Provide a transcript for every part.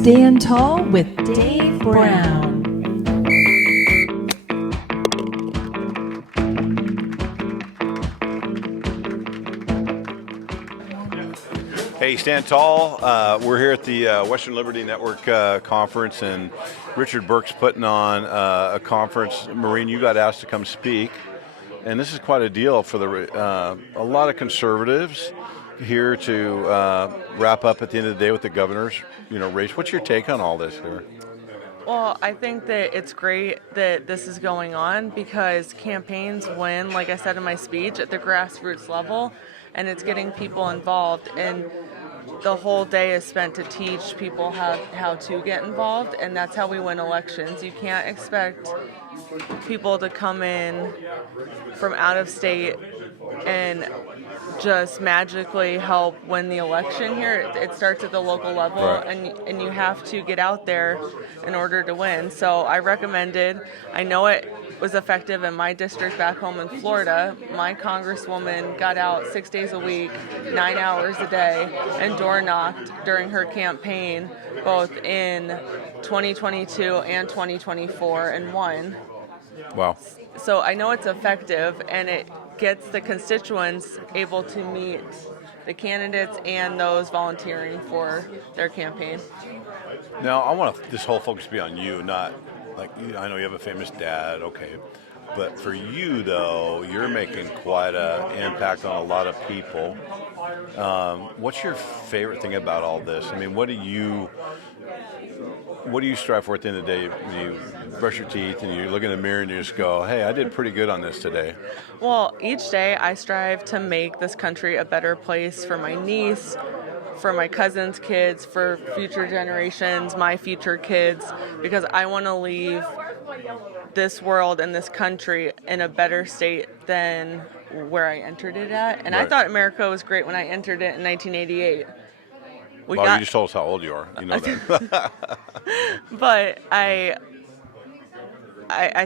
Stand Tall with Dave Brown. Hey, Stand Tall. We're here at the Western Liberty Network conference, and Richard Burke's putting on a conference. Maureen, you got asked to come speak, and this is quite a deal for a lot of conservatives here to wrap up at the end of the day with the governor's race. What's your take on all this here? Well, I think that it's great that this is going on because campaigns win, like I said in my speech, at the grassroots level, and it's getting people involved. And the whole day is spent to teach people how to get involved, and that's how we win elections. You can't expect people to come in from out of state and just magically help win the election here. It starts at the local level, right. and you have to get out there in order to win. So I know it was effective in my district back home in Florida. My congresswoman got out 6 days a week, 9 hours a day, and door knocked during her campaign, both in 2022 and 2024, and won. Wow. So I know it's effective, and it gets the constituents able to meet the candidates and those volunteering for their campaign. Now, I want this whole focus to be on you, not like, I know you have a famous dad, okay, but for you, though, you're making quite an impact on a lot of people. What's your favorite thing about all this? I mean, what do you strive for at the end of the day? You brush your teeth and you look in the mirror and you just go, hey, I did pretty good on this today. Well, each day I strive to make this country a better place for my niece, for my cousin's kids, for future generations, my future kids, because I want to leave this world and this country in a better state than where I entered it at. And right. I thought America was great when I entered it in 1988. You just told us how old you are. You know that. But I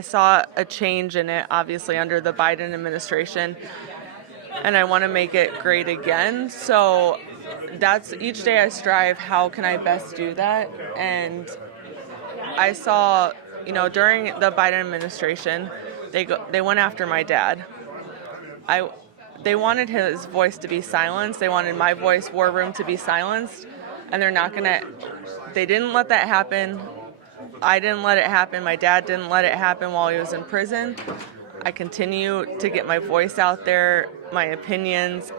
saw a change in it, obviously, under the Biden administration, and I want to make it great again. So that's each day I strive, how can I best do that? And I saw, during the Biden administration, they went after my dad. They wanted his voice to be silenced. They wanted my voice, War Room, to be silenced, and they didn't let that happen. I didn't let it happen. My dad didn't let it happen while he was in prison. I continue to get my voice out there, my opinions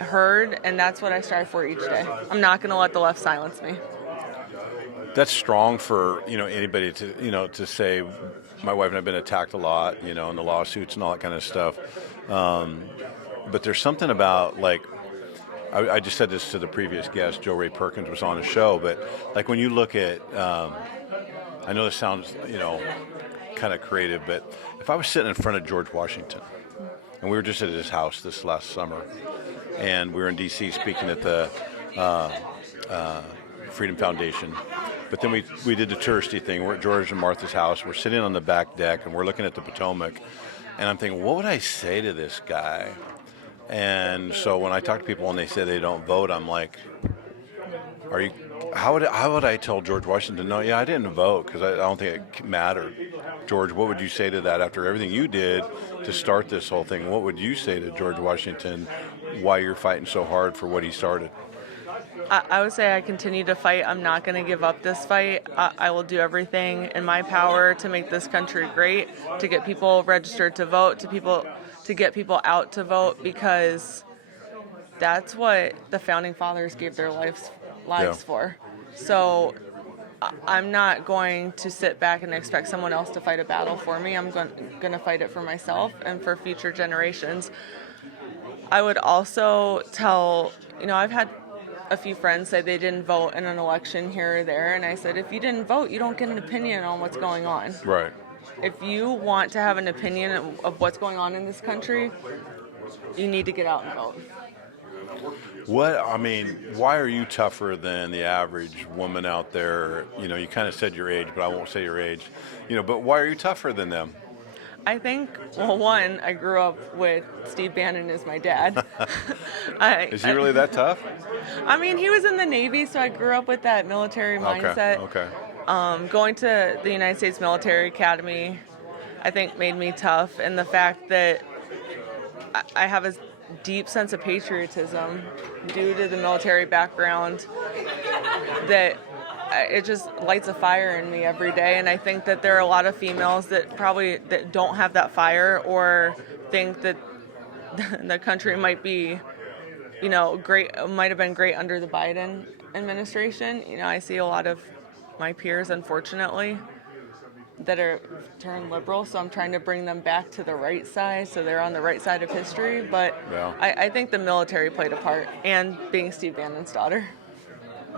heard, and that's what I strive for each day. I'm not going to let the left silence me. That's strong for anybody to say. My wife and I've been attacked a lot, in the lawsuits and all that kind of stuff. But there's something about, like, I just said this to the previous guest, Joe Ray Perkins was on the show, but like when you look at, I know this sounds, kind of creative, but if I was sitting in front of George Washington, and we were just at his house this last summer, and we were in D.C. speaking at the Freedom Foundation, but then we did the touristy thing. We're at George and Martha's house. We're sitting on the back deck, and we're looking at the Potomac, and I'm thinking, what would I say to this guy? And so when I talk to people and they say they don't vote, I'm like, how would I tell George Washington, no, I didn't vote because I don't think it mattered. George, what would you say to that after everything you did to start this whole thing? What would you say to George Washington why you're fighting so hard for what he started? I would say I continue to fight. I'm not going to give up this fight. I will do everything in my power to make this country great, to get people registered to vote, to get people out to vote, because that's what the Founding Fathers gave their lives for. So I'm not going to sit back and expect someone else to fight a battle for me. I'm going to fight it for myself and for future generations. I would also tell, I've had a few friends say they didn't vote in an election here or there, and I said, if you didn't vote, you don't get an opinion on what's going on. Right. If you want to have an opinion of what's going on in this country, you need to get out and vote. Why are you tougher than the average woman out there? You kind of said your age, but I won't say your age. But why are you tougher than them? I think, well, one, I grew up with Steve Bannon as my dad. Is he really that tough? I mean, he was in the Navy, so I grew up with that military mindset. Okay. Going to the United States Military Academy, I think, made me tough, and the fact that I have a deep sense of patriotism due to the military background that it just lights a fire in me every day. And I think that there are a lot of females that probably that don't have that fire, or think that the country might be, great, might have been great under the Biden administration. I see a lot of my peers, unfortunately, that are turned liberal, so I'm trying to bring them back to the right side, so they're on the right side of history. But Yeah. I think the military played a part, and being Steve Bannon's daughter.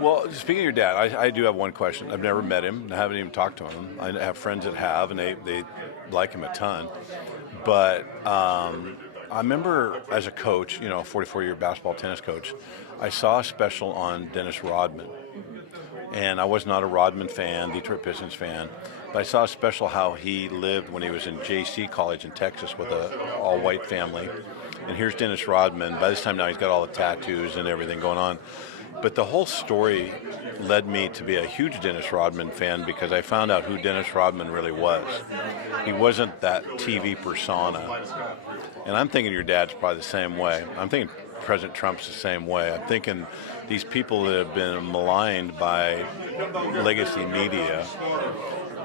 Well, speaking of your dad, I do have one question. I've never met him. I haven't even talked to him. I have friends that have, and they like him a ton. But I remember as a coach, 44-year basketball tennis coach, I saw a special on Dennis Rodman. And I was not a Rodman fan, Detroit Pistons fan, but I saw a special how he lived when he was in JC College in Texas with an all-white family. And here's Dennis Rodman. By this time now he's got all the tattoos and everything going on. But the whole story led me to be a huge Dennis Rodman fan, because I found out who Dennis Rodman really was. He wasn't that TV persona. And I'm thinking your dad's probably the same way. I'm thinking President Trump's the same way. I'm thinking these people that have been maligned by legacy media.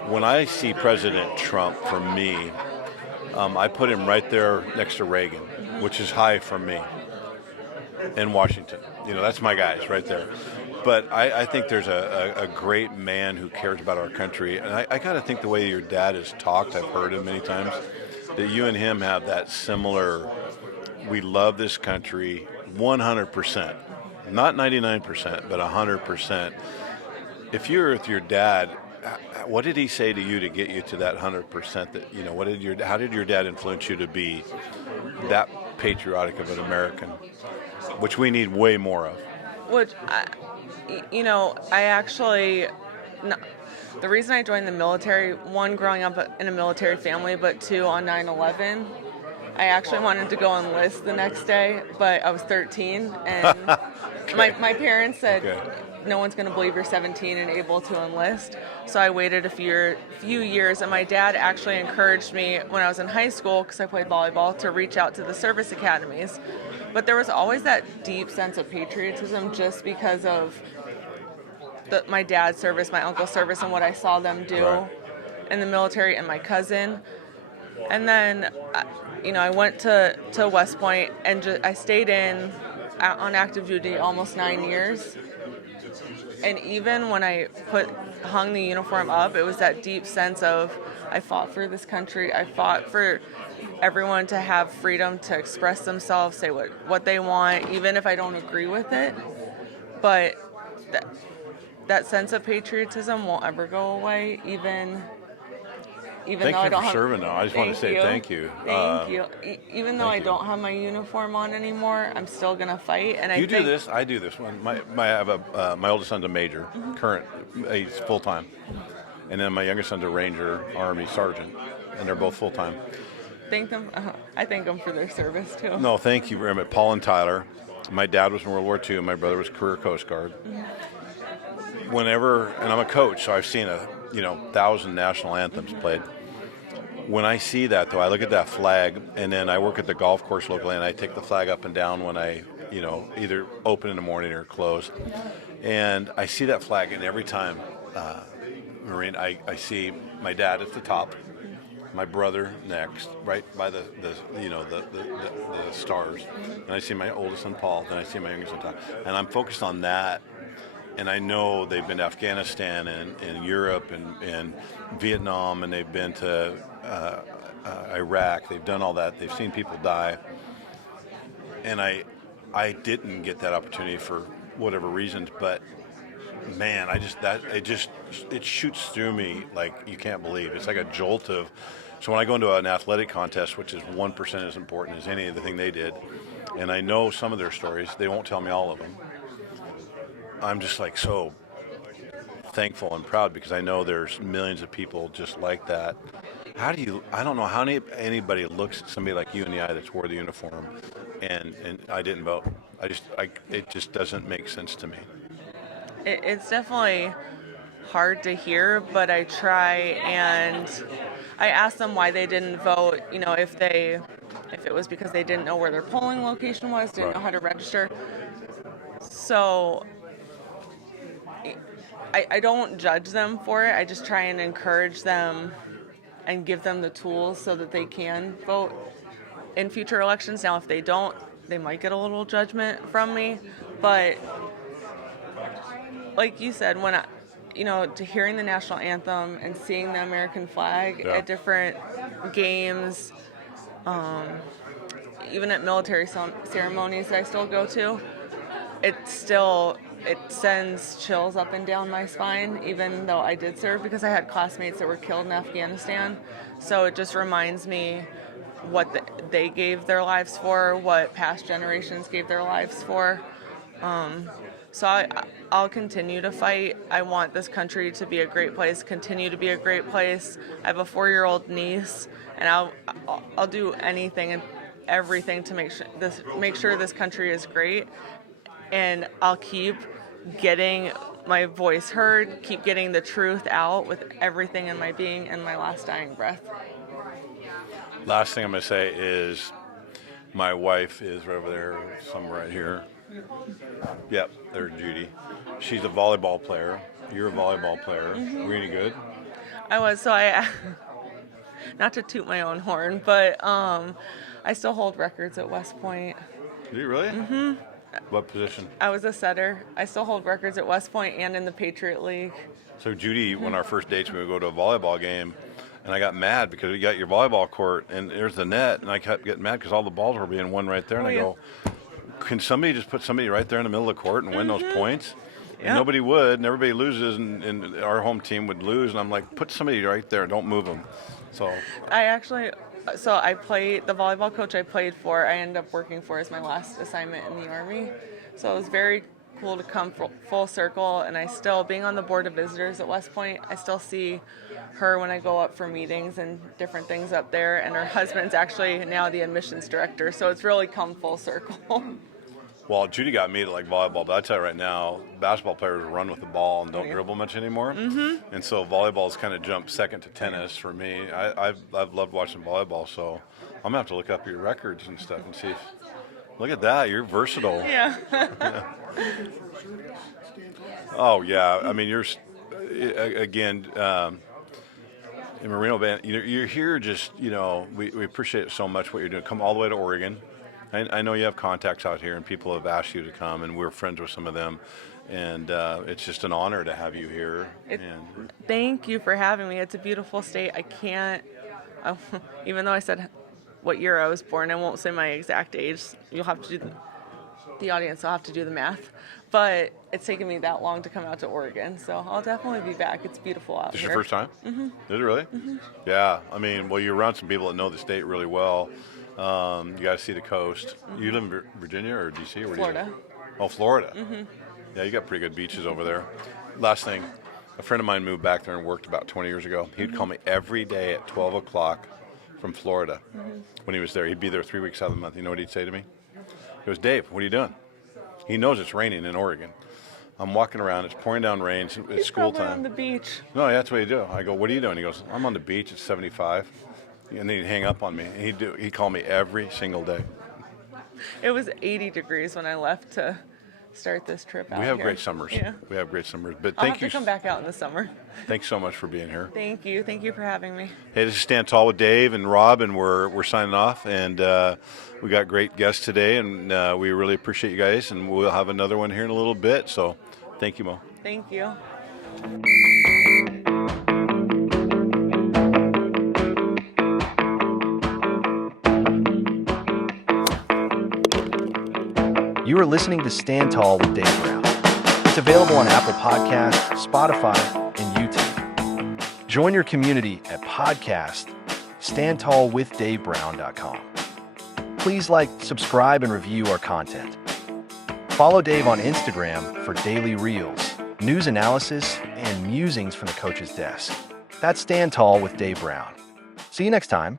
When I see President Trump, for me, I put him right there next to Reagan, which is high for me, in Washington. That's my guys right there. But I think there's a great man who cares about our country. And I kind of think the way your dad has talked, I've heard him many times, that you and him have that similar, we love this country 100%. Not 99%, but 100%. If you're with your dad, what did he say to you to get you to that 100%? That how did your dad influence you to be that patriotic of an American, which we need way more of? Which, I actually, no, the reason I joined the military, one, growing up in a military family, but two, on 9/11, I actually wanted to go enlist the next day, but I was 13, and Okay. my parents said, Okay. no one's going to believe you're 17 and able to enlist. So I waited a few years, and my dad actually encouraged me when I was in high school, because I played volleyball, to reach out to the service academies. But there was always that deep sense of patriotism, just because of my dad's service, my uncle's service, and what I saw them do Right. in the military, and my cousin. And then, I went to West Point, and I stayed on active duty almost 9 years. And even when I hung the uniform up, it was that deep sense of, I fought for this country. I fought for everyone to have freedom to express themselves, say what they want, even if I don't agree with it. But that sense of patriotism won't ever go away, even Thank though I you don't for have. serving, though. I just want to say thank you. Thank you. Even though thank I you. don't have my uniform on anymore, I'm still gonna fight. And You do this, I do this. I have my oldest son's a major, current, he's full time, and then my youngest son's a Ranger, Army sergeant, and they're both full time. I thank them for their service too. No, thank you very much, Paul and Tyler. My dad was in World War II, and my brother was career Coast Guard. Whenever, and I'm a coach, so I've seen 1,000 national anthems played. When I see that, though, I look at that flag, and then I work at the golf course locally, and I take the flag up and down when I, either open in the morning or close. And I see that flag, and every time, Maureen, I see my dad at the top, my brother next, right by the stars, and I see my oldest son Paul, then I see my youngest son Todd, and I'm focused on that. And I know they've been to Afghanistan and Europe and Vietnam, and they've been to Iraq. They've done all that. They've seen people die. And I didn't get that opportunity for whatever reasons, but man, it shoots through me like you can't believe. It's like a jolt of. So when I go into an athletic contest, which is 1% as important as any of the thing they did, and I know some of their stories, they won't tell me all of them. I'm just like so thankful and proud, because I know there's millions of people just like that I don't know how anybody looks at somebody like you in the eye that's wore the uniform, and I didn't vote. It just doesn't make sense to me. It's definitely hard to hear, but I try and I ask them why they didn't vote. If it was because they didn't know where their polling location was, didn't know how to register. So I don't judge them for it. I just try and encourage them and give them the tools so that they can vote in future elections. Now, if they don't, they might get a little judgment from me. But like you said, when to hearing the national anthem and seeing the American flag at different games, even at military ceremonies that I still go to, it sends chills up and down my spine, even though I did serve, because I had classmates that were killed in Afghanistan. So it just reminds me what they gave their lives for, what past generations gave their lives for. So I'll continue to fight. I want this country to be a great place, continue to be a great place. I have a 4-year-old niece, and I'll do anything and everything to make sure this country is great. And I'll keep getting my voice heard, keep getting the truth out with everything in my being and my last dying breath. Last thing I'm going to say is my wife is right over there, somewhere right here. Yep, there's Judy. She's a volleyball player. You're a volleyball player. Mm-hmm. Were you any good? I was, so not to toot my own horn, but I still hold records at West Point. Do you really? Mm-hmm. What position? I was a setter. I still hold records at West Point and in the Patriot League. So Judy, one of our first dates, we would go to a volleyball game, and I got mad because we got your volleyball court, and there's the net, and I kept getting mad because all the balls were being won right there, and I go, can somebody just put somebody right there in the middle of the court and win those points? And nobody would, and everybody loses, and our home team would lose, and I'm like, put somebody right there, don't move them. So I played, the volleyball coach I played for, I ended up working for as my last assignment in the Army. So it was very cool to come full circle, and I still, being on the board of visitors at West Point, I still see her when I go up for meetings and different things up there, and her husband's actually now the admissions director, so it's really come full circle. Well, Judy got me to like volleyball, but I tell you right now, basketball players run with the ball and don't dribble much anymore. Mm-hmm. And so volleyball's kind of jumped second to tennis for me. I've loved watching volleyball, so I'm going to have to look up your records and stuff and see. Look at that, you're versatile. Yeah. Oh, yeah. I mean, you're, again, Maureen Bannon, you're here just, we appreciate it so much what you're doing. Come all the way to Oregon. I know you have contacts out here, and people have asked you to come, and we're friends with some of them. And it's just an honor to have you here. Thank you for having me. It's a beautiful state. I can't, even though I said what year I was born, I won't say my exact age. You'll have to do the audience will have to do the math. But it's taken me that long to come out to Oregon, so I'll definitely be back. It's beautiful out This here. your first time? Mm-hmm. Is it really? Mm-hmm. Yeah. I mean, well, you're around some people that know the state really well. You got to see the coast. Mm-hmm. You live in Virginia or D.C.? Or Florida. Oh, Florida. Mm-hmm. Yeah, you got pretty good beaches over there. Last thing, a friend of mine moved back there and worked about 20 years ago. He'd call me every day at 12 o'clock from Florida when he was there. He'd be there 3 weeks out of the month. You know what he'd say to me? He goes, Dave, what are you doing? He knows it's raining in Oregon. I'm walking around. It's pouring down rain. It's school time. On the beach. No, that's what he'd do. I go, what are you doing? He goes, I'm on the beach. It's 75. And then he'd hang up on me. He'd call me every single day. It was 80 degrees when I left to start this trip out We have here. great summers. Yeah. We have great summers. But I'll thank have you. to come back out in the summer. Thanks so much for being here. Thank you. Thank you for having me. Hey, this is Stand Tall with Dave and Rob, and we're signing off. And we got great guests today, and we really appreciate you guys. And we'll have another one here in a little bit. So thank you, Mo. Thank you. You are listening to Stand Tall with Dave Brown. It's available on Apple Podcasts, Spotify, and YouTube. Join your community at podcaststandtallwithdavebrown.com. Please like, subscribe, and review our content. Follow Dave on Instagram for daily reels, news analysis, and musings from the coach's desk. That's Stand Tall with Dave Brown. See you next time.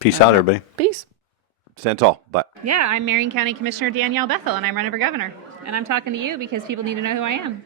Peace out, everybody. Peace. Stand tall. Bye. Yeah, I'm Marion County Commissioner Danielle Bethel, and I'm running for governor. And I'm talking to you because people need to know who I am.